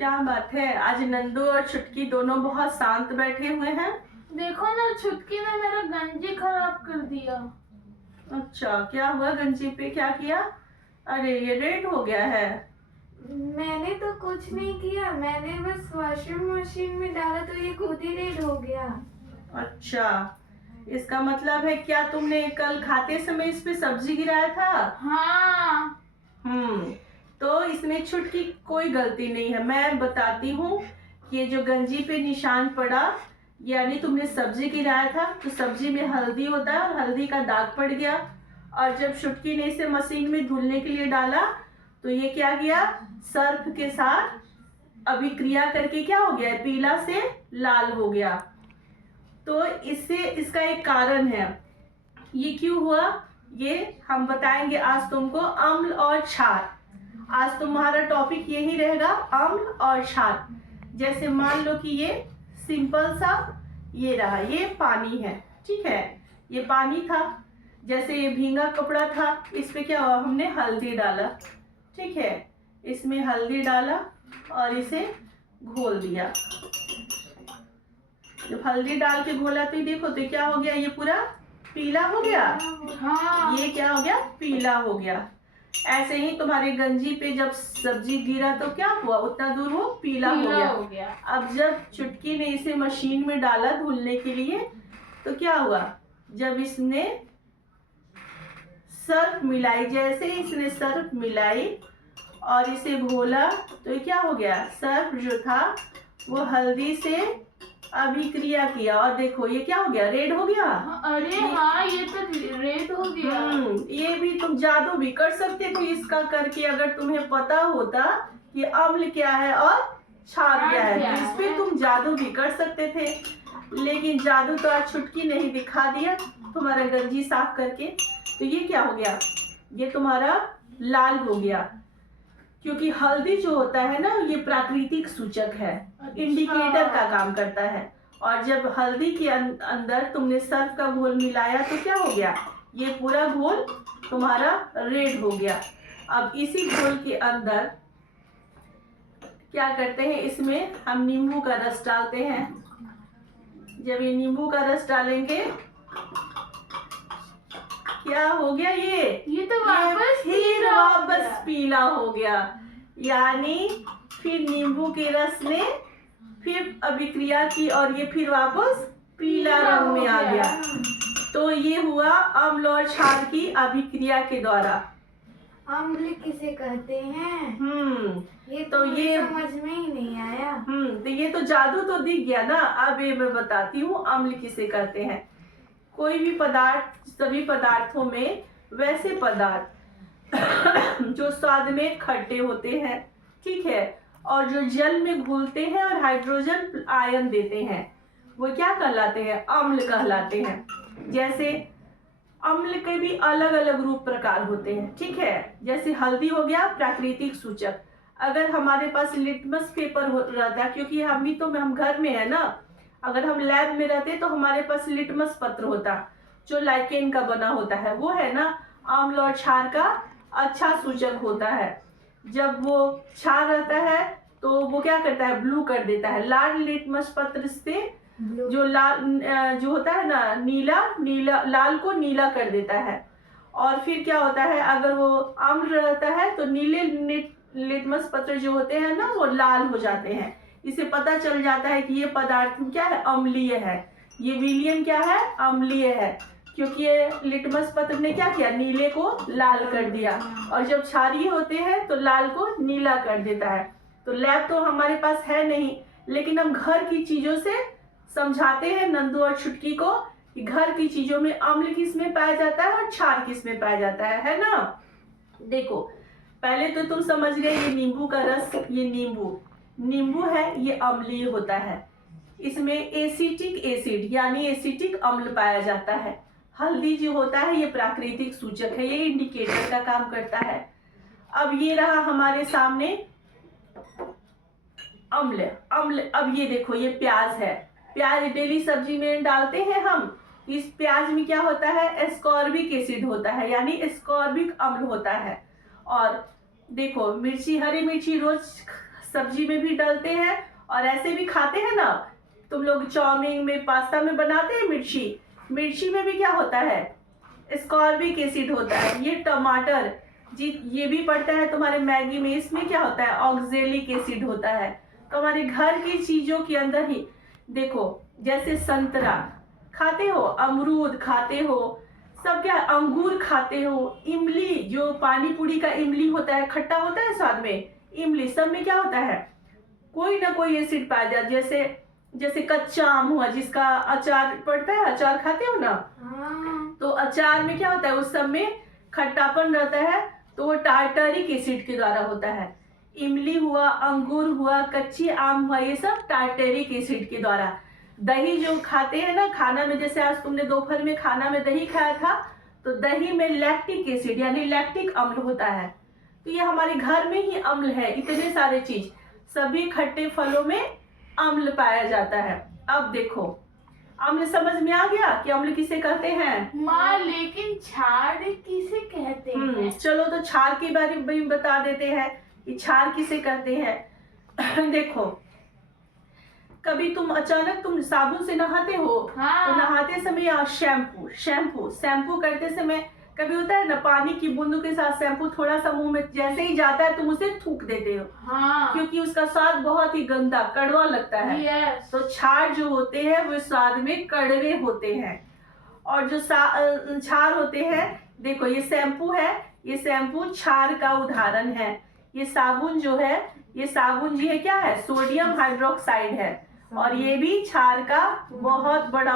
क्या बात है, आज नंदू और छुटकी दोनों बहुत शांत बैठे हुए हैं। देखो ना, छुटकी ने मेरा गंजी खराब कर दिया। अच्छा, क्या हुआ गंजी पे, क्या किया? अरे ये रेड हो गया है। मैंने तो कुछ नहीं किया, मैंने बस वॉशिंग मशीन में डाला तो ये खुद ही रेड हो गया। अच्छा, इसका मतलब है क्या तुमने कल खाते समय इस पे सब्जी गिराया था? हाँ। तो इसमें छुटकी कोई गलती नहीं है। मैं बताती हूँ कि ये जो गंजी पे निशान पड़ा, यानी तुमने सब्जी गिराया था तो सब्जी में हल्दी होता है और हल्दी का दाग पड़ गया, और जब छुटकी ने इसे मशीन में धुलने के लिए डाला तो ये क्या किया, सर्फ के साथ अभिक्रिया करके क्या हो गया, पीला से लाल हो गया। तो इससे इसका एक कारण है। ये क्यों हुआ ये हम बताएंगे आज तुमको, अम्ल और क्षार। आज तुम्हारा टॉपिक यही रहेगा, अम्ल और क्षार। जैसे मान लो कि ये सिंपल सा ये रहा, ये पानी है, ठीक है, ये पानी था। जैसे ये भींगा कपड़ा था, इस पे क्या हुआ, हमने हल्दी डाला, ठीक है, इसमें हल्दी डाला और इसे घोल दिया। जब हल्दी डाल के घोला तो देखो तो क्या हो गया, ये पूरा पीला हो गया। हाँ। ये क्या हो गया, पीला हो गया। ऐसे ही तुम्हारे गंजी पे जब सब्जी गिरा तो क्या हुआ, उतना दूर वो पीला हो गया। अब जब चुटकी ने इसे मशीन में डाला धुलने के लिए तो क्या हुआ, जब इसने सर्फ मिलाई, जैसे ही इसने सर्फ मिलाई और इसे घोला तो क्या हो गया, सर्फ जो था वो हल्दी से अभिक्रिया किया और देखो ये क्या हो गया, रेड हो गया। अरे हाँ, ये तो रेड हो गया। ये भी तुम जादू भी कर सकते थे इसका करके, अगर तुम्हें पता होता कि अम्ल क्या है और क्षार क्या है तो इस पे तुम जादू भी कर सकते थे। लेकिन जादू तो आज छुटकी नहीं दिखा दिया तुम्हारा गंजी साफ करके। तो ये क्या हो गया, ये तुम्हारा लाल हो गया, क्योंकि हल्दी जो होता है ना ये प्राकृतिक सूचक है, इंडिकेटर का काम करता है। और जब हल्दी के अंदर तुमने सर्फ का घोल मिलाया तो क्या हो गया, ये पूरा घोल तुम्हारा रेड हो गया। अब इसी घोल के अंदर क्या करते हैं, इसमें हम नींबू का रस डालते हैं। जब ये नींबू का रस डालेंगे क्या हो गया, ये तो वापस फिर वापस पीला हो गया, यानी फिर नींबू के रस ने फिर अभिक्रिया की और ये फिर वापस पीला रंग में आ गया। तो ये हुआ अम्ल और क्षार की अभिक्रिया के द्वारा। अम्ल किसे कहते हैं? ये तो ये समझ में ही नहीं आया। तो ये तो जादू तो दिख गया ना। अब ये मैं बताती हूँ अम्ल किसे कहते हैं। कोई भी पदार्थ, सभी पदार्थों में वैसे पदार्थ जो स्वाद में खट्टे होते हैं, ठीक है, और जो जल में घुलते हैं और हाइड्रोजन आयन देते हैं, वो क्या कहलाते हैं, अम्ल कहलाते हैं। जैसे अम्ल के भी अलग अलग रूप प्रकार होते हैं, ठीक है। जैसे हल्दी हो गया प्राकृतिक सूचक। अगर हमारे पास लिटमस पेपर रहता, क्योंकि हम घर में है ना, अगर हम लैब में रहते तो हमारे पास लिटमस पत्र होता जो लाइकेन का बना होता है, वो है ना अम्ल और क्षार का अच्छा सूचक होता है। जब वो क्षार रहता है तो वो क्या करता है, ब्लू कर देता है। लाल लिटमस पत्र से जो लाल जो होता है ना, नीला लाल को नीला कर देता है। और फिर क्या होता है, अगर वो अम्ल रहता है तो नीले लिटमस पत्र जो होते हैं ना वो लाल हो जाते हैं। इसे पता चल जाता है कि ये पदार्थ क्या है, अम्लीय है। ये विलयन क्या है, अम्लीय है, क्योंकि ये लिटमस पत्र ने क्या किया, नीले को लाल कर दिया। और जब क्षारीय होते हैं तो लाल को नीला कर देता है। तो लैब तो हमारे पास है नहीं, लेकिन हम घर की चीजों से समझाते हैं नंदू और छुटकी को कि घर की चीजों में अम्ल किस में पाया जाता है और क्षार किस में पाया जाता है ना। देखो पहले तो तुम समझ गए, ये नींबू का रस, ये नींबू है, ये अम्लीय होता है। इसमें एसिटिक एसिड यानी एसिटिक अम्ल पाया जाता है। हल्दी जो होता है ये प्राकृतिक सूचक है, ये इंडिकेटर का काम करता है। अब ये रहा हमारे सामने अम्ल। अब ये देखो, ये प्याज है, प्याज डेली सब्जी में डालते हैं हम। इस प्याज में क्या होता है, एस्कॉर्बिक एसिड होता है, यानी एस्कॉर्बिक अम्ल होता है। और देखो मिर्ची, हरी मिर्ची रोज सब्जी में भी डालते हैं और ऐसे भी खाते हैं ना। तुम लोग चाउमीन में, पास्ता में बनाते हैं मिर्ची में भी क्या होता है, स्कॉर्बिक एसिड होता है। ये टमाटर जी, ये भी पड़ता है तुम्हारे मैगी में, इसमें क्या होता है, ऑक्जेलिक एसिड होता है। तो हमारे घर की चीजों के अंदर ही देखो, जैसे संतरा खाते हो, अमरूद खाते हो, सब क्या, अंगूर खाते हो, इमली, जो पानी पूरी का इमली होता है, खट्टा होता है स्वाद में, इमली, सब में क्या होता है, कोई ना कोई एसिड पाया जाए। जैसे कच्चा आम हुआ, जिसका अचार पड़ता है, अचार खाते हो ना, हाँ। तो अचार में क्या होता है, उस सब में खट्टापन रहता है, तो वो टार्टरिक एसिड के द्वारा होता है। इमली हुआ, अंगूर हुआ, कच्ची आम हुआ, ये सब टार्टरिक एसिड के द्वारा। दही जो खाते हैं ना खाना में, जैसे आज तुमने दोपहर में खाना में दही खाया था, तो दही में लैक्टिक एसिड यानी लैक्टिक अम्ल होता है। तो ये हमारे घर में ही अम्ल है, इतने सारे चीज, सभी खट्टे फलों में अम्ल पाया जाता है। अब देखो, अम्ल समझ में आ गया कि अम्ल किसे कहते हैं। माँ लेकिन क्षार किसे कहते हैं? चलो तो क्षार के बारे में बता देते हैं कि क्षार किसे कहते हैं। देखो, कभी तुम अचानक साबुन से नहाते हो, हाँ। तो नहाते समय या शैम्पू करते समय कभी होता है ना, पानी की बूंदों के साथ शैम्पू थोड़ा सा मुंह में जैसे ही जाता है तुम उसे थूक देते हो, हाँ। क्योंकि उसका स्वाद बहुत ही गंदा कड़वा लगता है। यस। तो क्षार जो होते हैं वो स्वाद में कड़वे होते हैं। और जो क्षार होते हैं, देखो ये शैम्पू है, ये शैम्पू क्षार का उदाहरण है। ये साबुन जो है, ये साबुन जी है, क्या है, सोडियम हाइड्रोक्साइड है, और ये भी क्षार का बहुत बड़ा